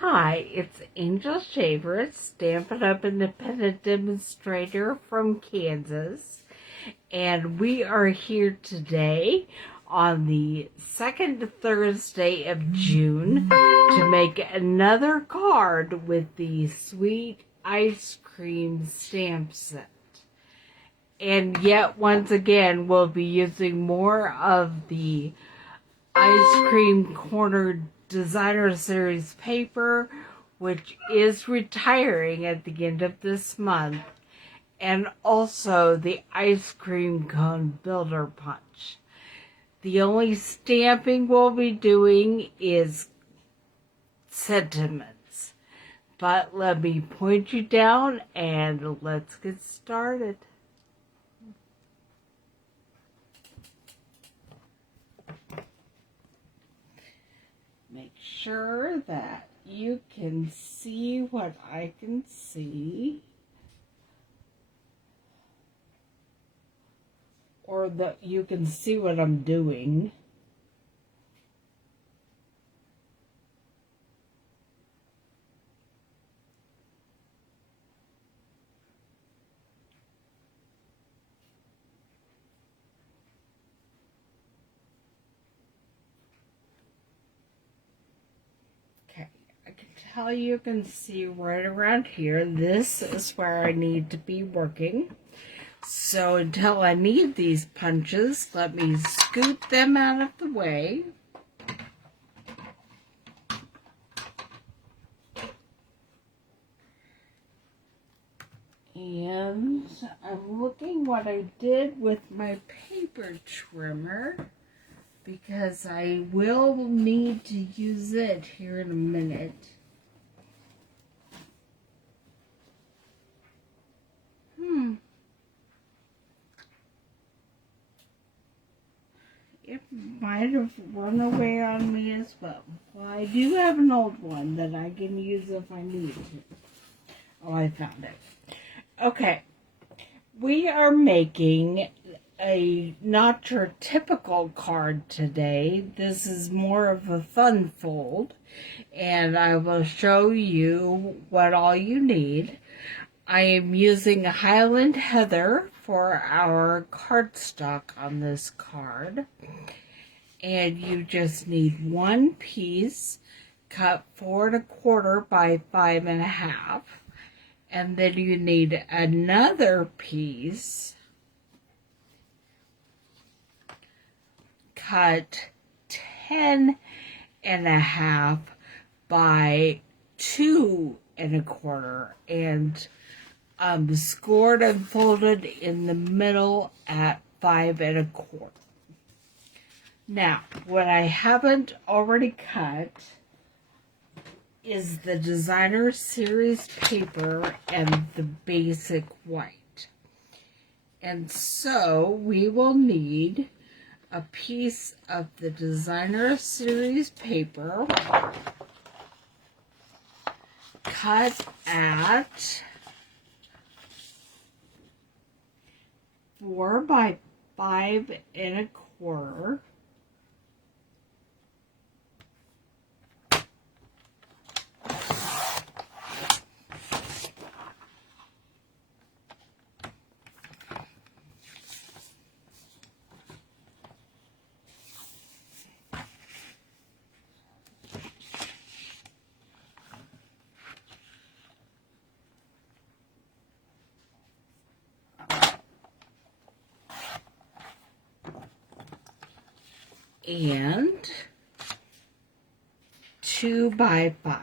Hi, it's Angel Shaver, Stampin' Up Independent Demonstrator from Kansas, and we are here today on the second Thursday of June to make another card with the Sweet Ice Cream stamp set. And yet, once again, we'll be using more of the Ice Cream Corner Designer Series paper, which is retiring at the end of this month, and also the Ice Cream Cone Builder Punch. The only stamping we'll be doing is sentiments. But let me point you down and let's get started. Make sure that you can see what I can see, or that you can see what I'm doing. You can see right around here, this is where I need to be working. So until I need these punches, let me scoot them out of the way. And I'm looking what I did with my paper trimmer, because I will need to use it here in a minute. It might have run away on me as well. Well, I do have an old one that I can use if I need to. Oh, I found it. Okay. We are making a not your typical card today. This is more of a fun fold, and I will show you what all you need. I am using a Highland Heather for our cardstock on this card. And you just need one piece cut 4 1/4 by 5 1/2. And then you need another piece cut 10 1/2 by 2 1/4. And scored and folded in the middle at 5 1/4. Now, what I haven't already cut is the Designer Series paper and the basic white. And so we will need a piece of the Designer Series paper cut at 4 by 5 1/4. And 2 by 5.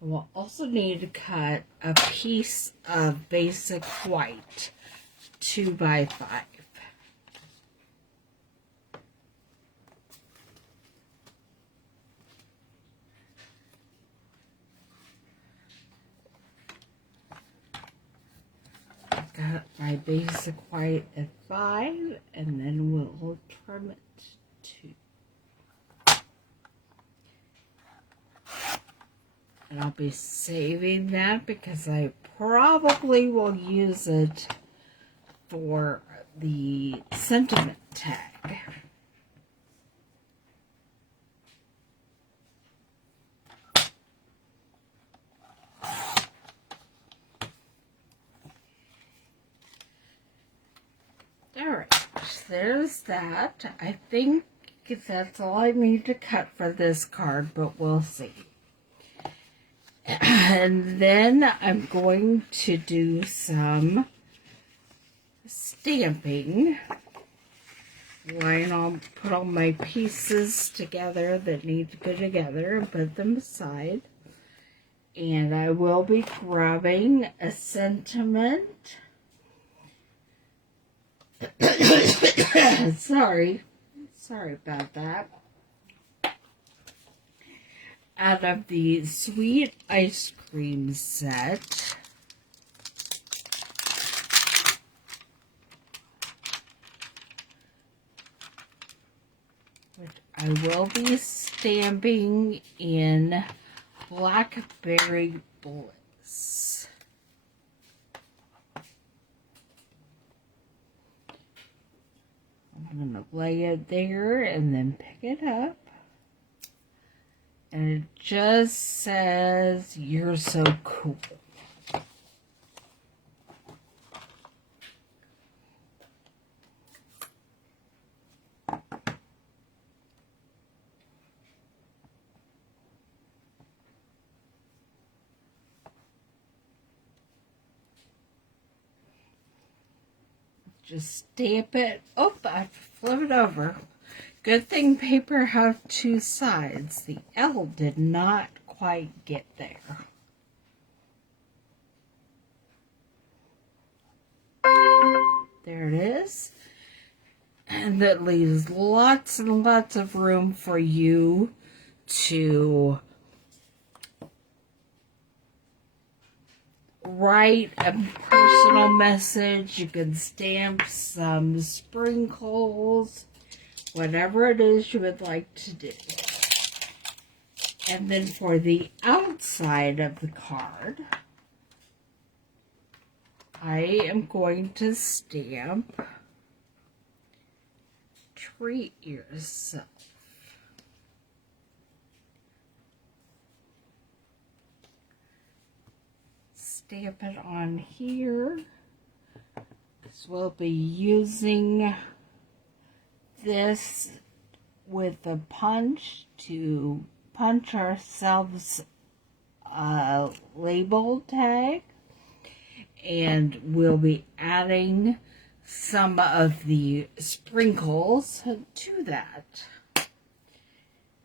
We'll also need to cut a piece of basic white, 2 by 5. Got my basic white at 5, and then we'll trim it to And I'll be saving that because I probably will use it for the sentiment tag. Alright, there's that. I think that's all I need to cut for this card, but we'll see. And then I'm going to do some stamping. I'll put all my pieces together that need to go together and put them aside. And I will be grabbing a sentiment. Sorry about that. Out of the sweet ice cream set. Which I will be stamping in Blackberry Bliss. I'm going to lay it there and then pick it up. And it just says, "You're so cool." Just stamp it. Oh, I flip it over. Good thing paper have two sides. The L did not quite get there. There it is. And that leaves lots and lots of room for you to write a personal message. You can stamp some sprinkles, whatever it is you would like to do. And then for the outside of the card, I am going to stamp "Treat Yourself." Stamp it on here. So we'll be using this with a punch to punch ourselves a label tag, and we'll be adding some of the sprinkles to that.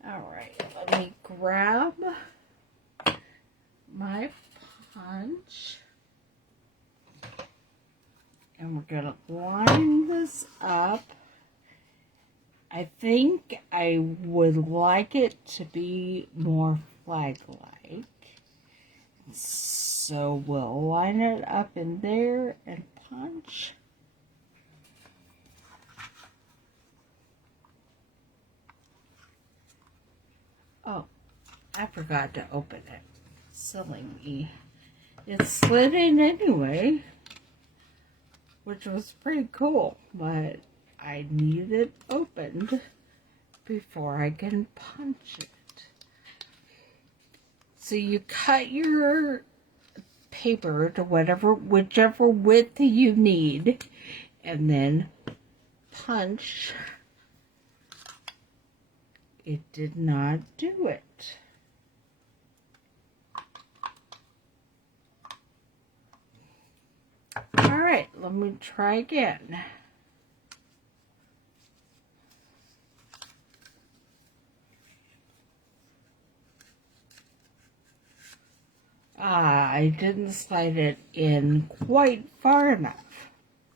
Alright, let me grab my punch, and we're going to line this up. I think I would like it to be more flag-like, so we'll line it up in there and punch. Oh, I forgot to open it. Silly me. It slid in anyway, which was pretty cool, but I need it opened before I can punch it. So you cut your paper to whichever width you need, and then punch. It did not do it. All right, let me try again. I didn't slide it in quite far enough.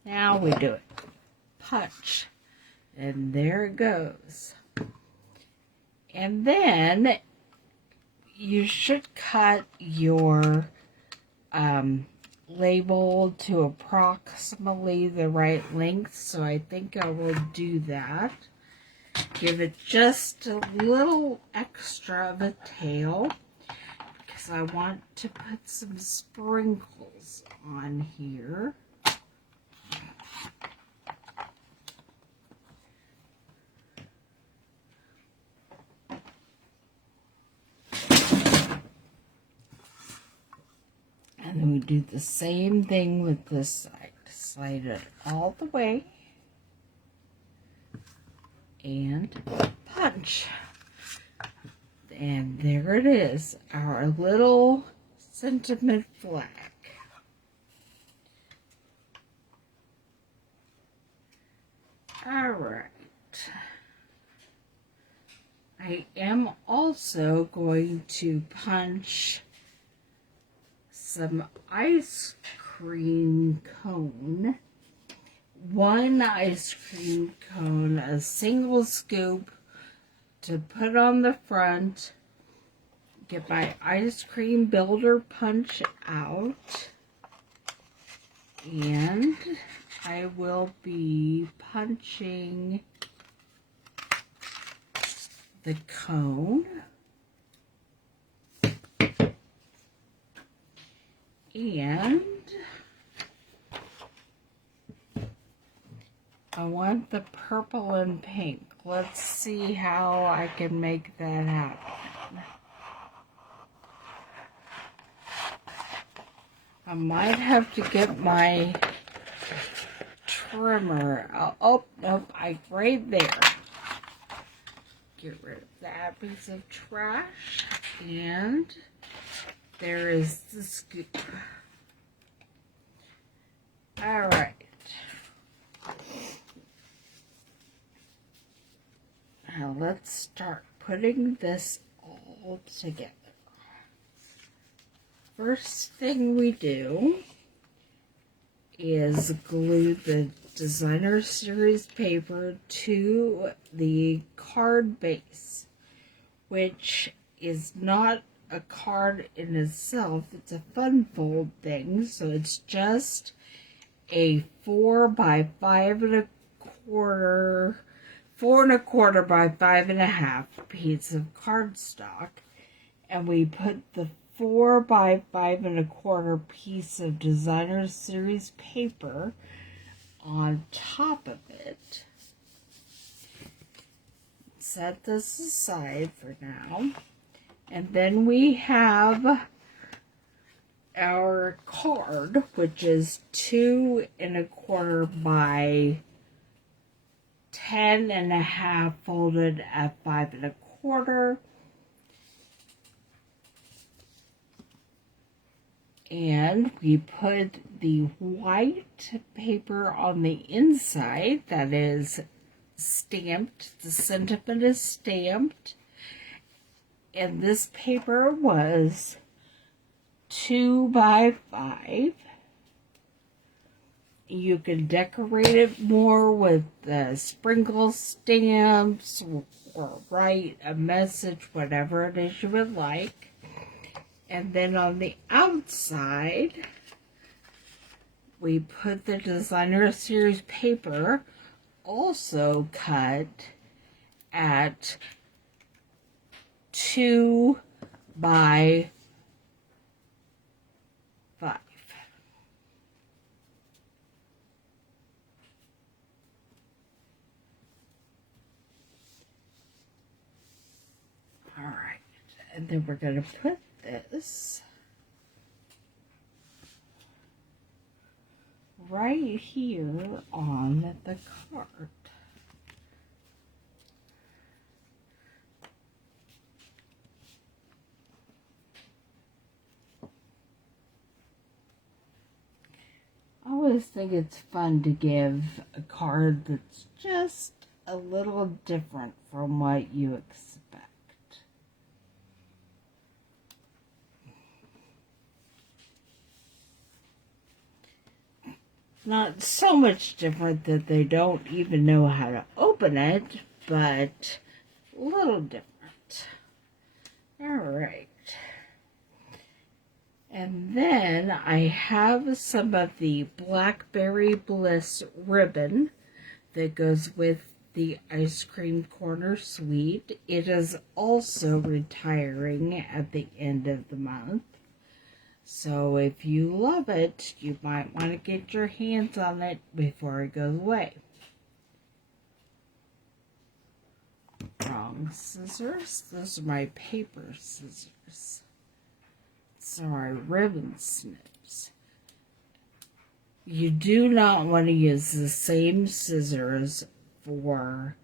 Now we do it. Punch. And there it goes. And then you should cut your label to approximately the right length. So I think I will do that. Give it just a little extra of a tail, because I want to put some sprinkles on here. And then we do the same thing with this side. Slide it all the way and punch. And there it is, our little sentiment flag. All right. I am also going to punch some ice cream cone. One ice cream cone, a single scoop to put on the front. Get my ice cream builder punch out. And I will be punching the cone. And I want the purple and pink. Let's see how I can make that happen. I might have to get my trimmer. Oh, nope, right there. Get rid of that piece of trash. And there is the scoop. All right. Now let's start putting this all together. First thing we do is glue the designer series paper to the card base, which is not a card in itself. It's a fun fold thing, so it's just a 4 by 5 1/4 by 5 1/2 piece of cardstock, and we put the 4 by 5 1/4 piece of designer series paper on top of it. Set this aside for now. And then we have our card, which is 2 1/4 by 10 1/2 folded at 5 1/4. And we put the white paper on the inside that is stamped. The sentiment is stamped. And this paper was 2 by 5. You can decorate it more with sprinkle stamps or write a message, whatever it is you would like. And then on the outside, we put the designer series paper, also cut at 2 by 5. All right, and then we're going to put this right here on the card. I always think it's fun to give a card that's just a little different from what you expect. Not so much different that they don't even know how to open it, but a little different. All right. And then I have some of the Blackberry Bliss ribbon that goes with the Ice Cream Corner Suite. It is also retiring at the end of the month. So if you love it, you might want to get your hands on it before it goes away. Wrong scissors. Those are my paper scissors. So my ribbon snips. You do not want to use the same scissors for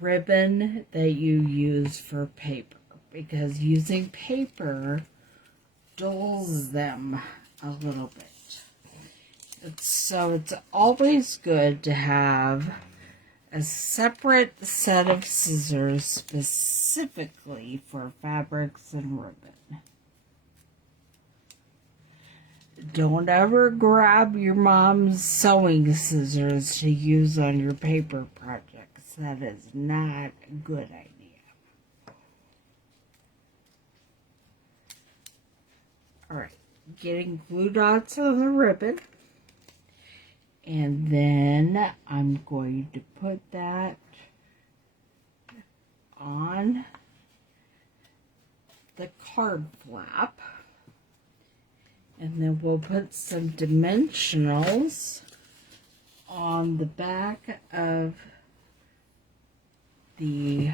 ribbon that you use for paper, because using paper dulls them a little bit. So it's always good to have a separate set of scissors specifically for fabrics and ribbon. Don't ever grab your mom's sewing scissors to use on your paper projects. That is not a good idea. Alright, getting glue dots on the ribbon. And then I'm going to put that on the card flap. And then we'll put some dimensionals on the back of the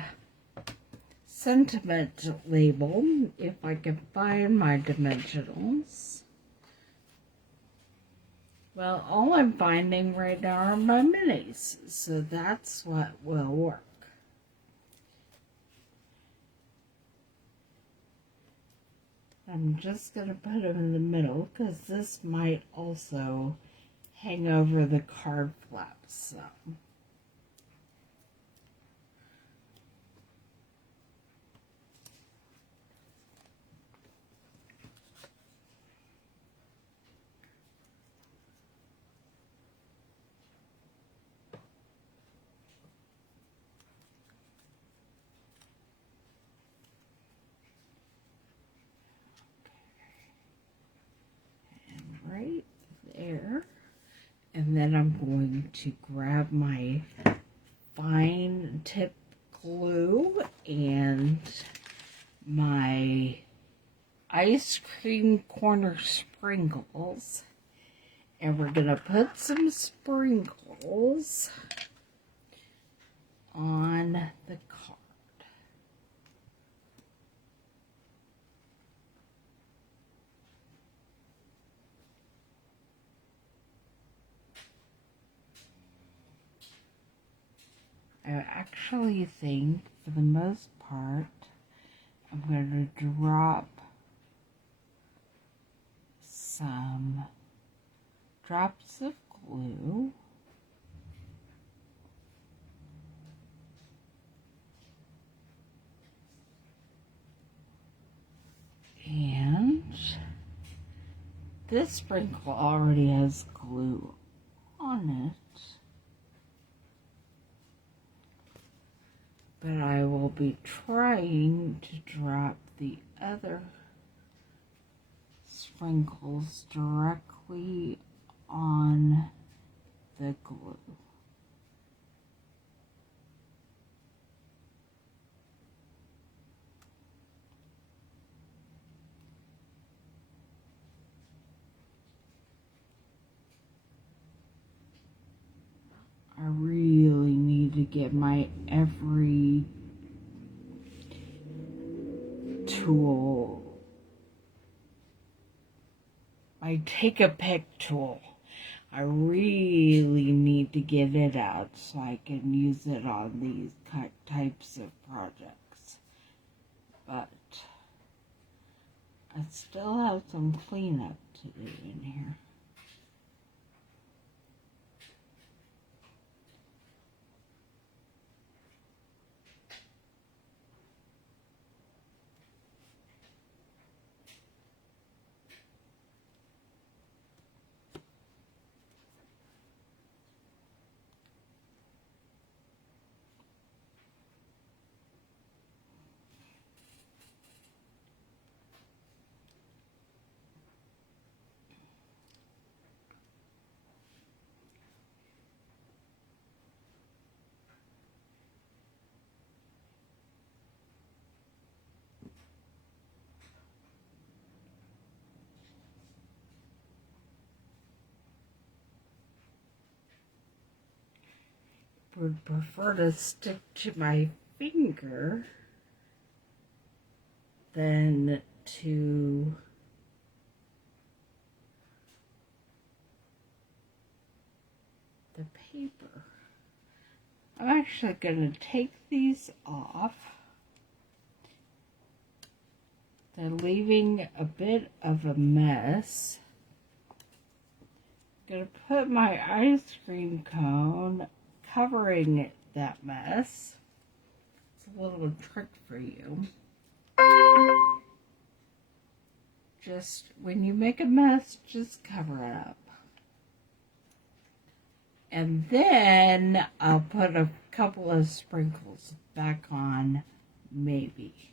sentiment label, if I can find my dimensionals. Well, all I'm finding right now are my minis, so that's what will work. I'm just going to put them in the middle because this might also hang over the card flaps some. Right there. And then I'm going to grab my fine tip glue and my ice cream corner sprinkles, and we're gonna put some sprinkles on the card. I actually think, for the most part, I'm going to drop some drops of glue and this sprinkle already has glue on it. But I will be trying to drop the other sprinkles directly on the glue. I really need to get my every tool, my take-a-pick tool. I really need to get it out so I can use it on these types of projects. But I still have some cleanup to do in here. would prefer to stick to my finger than to the paper. I'm actually going to take these off. They're leaving a bit of a mess. I'm going to put my ice cream cone covering that mess. It's a little trick for you. Just when you make a mess, just cover it up. And then I'll put a couple of sprinkles back on, maybe.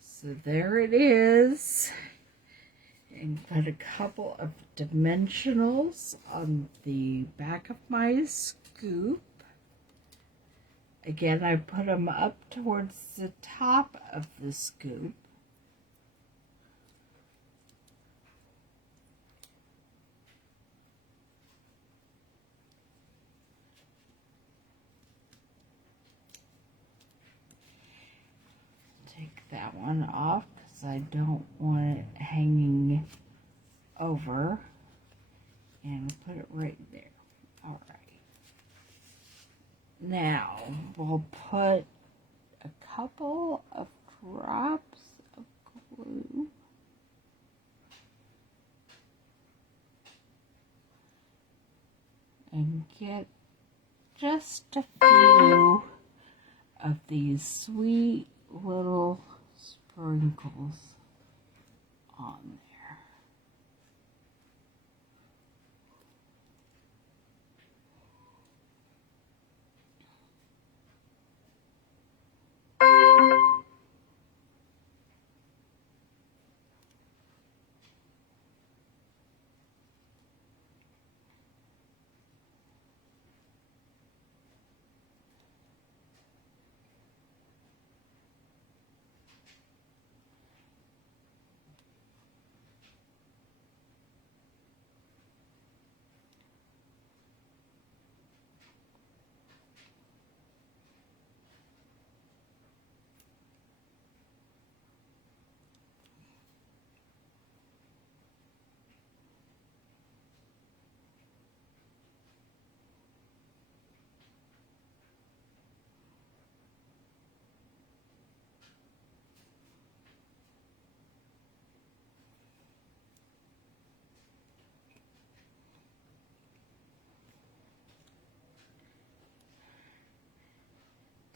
So there it is. And put a couple of dimensionals on the back of my scoop. Again, I put them up towards the top of the scoop. Take that one off because I don't want it hanging over, and put it right there. All right. Now we'll put a couple of drops of glue and get just a few of these sweet little sprinkles on there.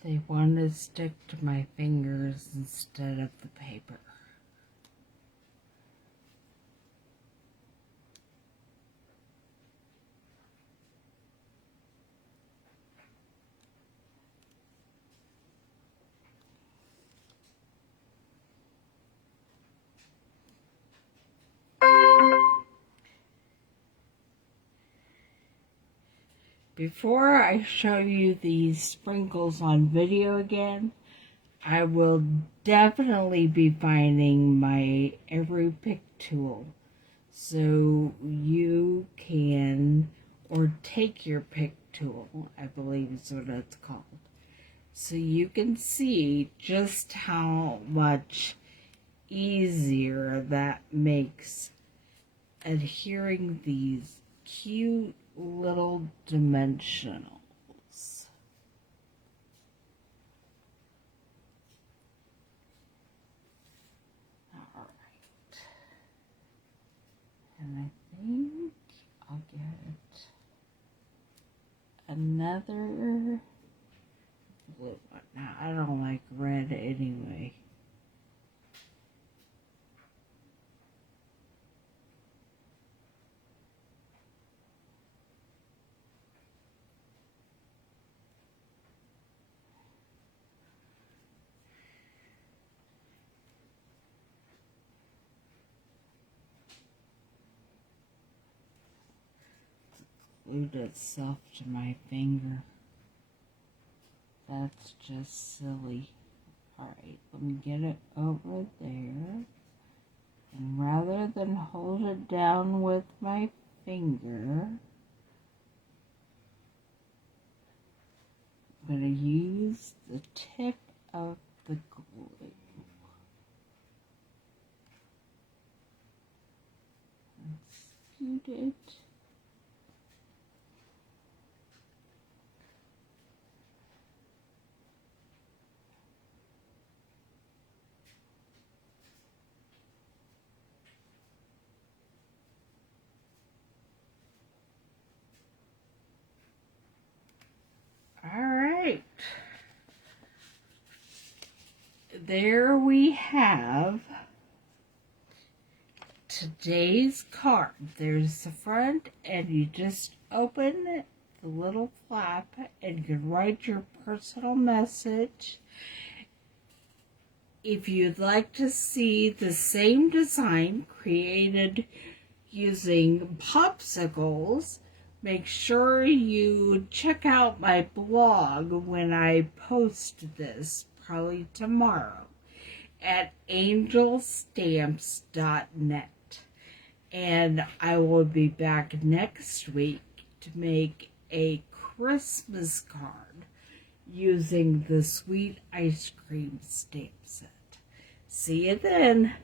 They want to stick to my fingers instead of the paper. Before I show you these sprinkles on video again, I will definitely be finding my Every Pick tool. So you can, or Take Your Pick tool, I believe is what it's called. So you can see just how much easier that makes adhering these cute little dimensionals. All right. And I think I'll get another blue one. Now, I don't like red anyway. Glued itself to my finger. That's just silly. Alright, let me get it over there. And rather than hold it down with my finger, I'm going to use the tip of the glue. And scoot it. Alright, there we have today's card. There's the front, and you just open the little flap and you can write your personal message. If you'd like to see the same design created using popsicles, make sure you check out my blog when I post this, probably tomorrow, at angelstamps.net. And I will be back next week to make a Christmas card using the Sweet Ice Cream stamp set. See you then.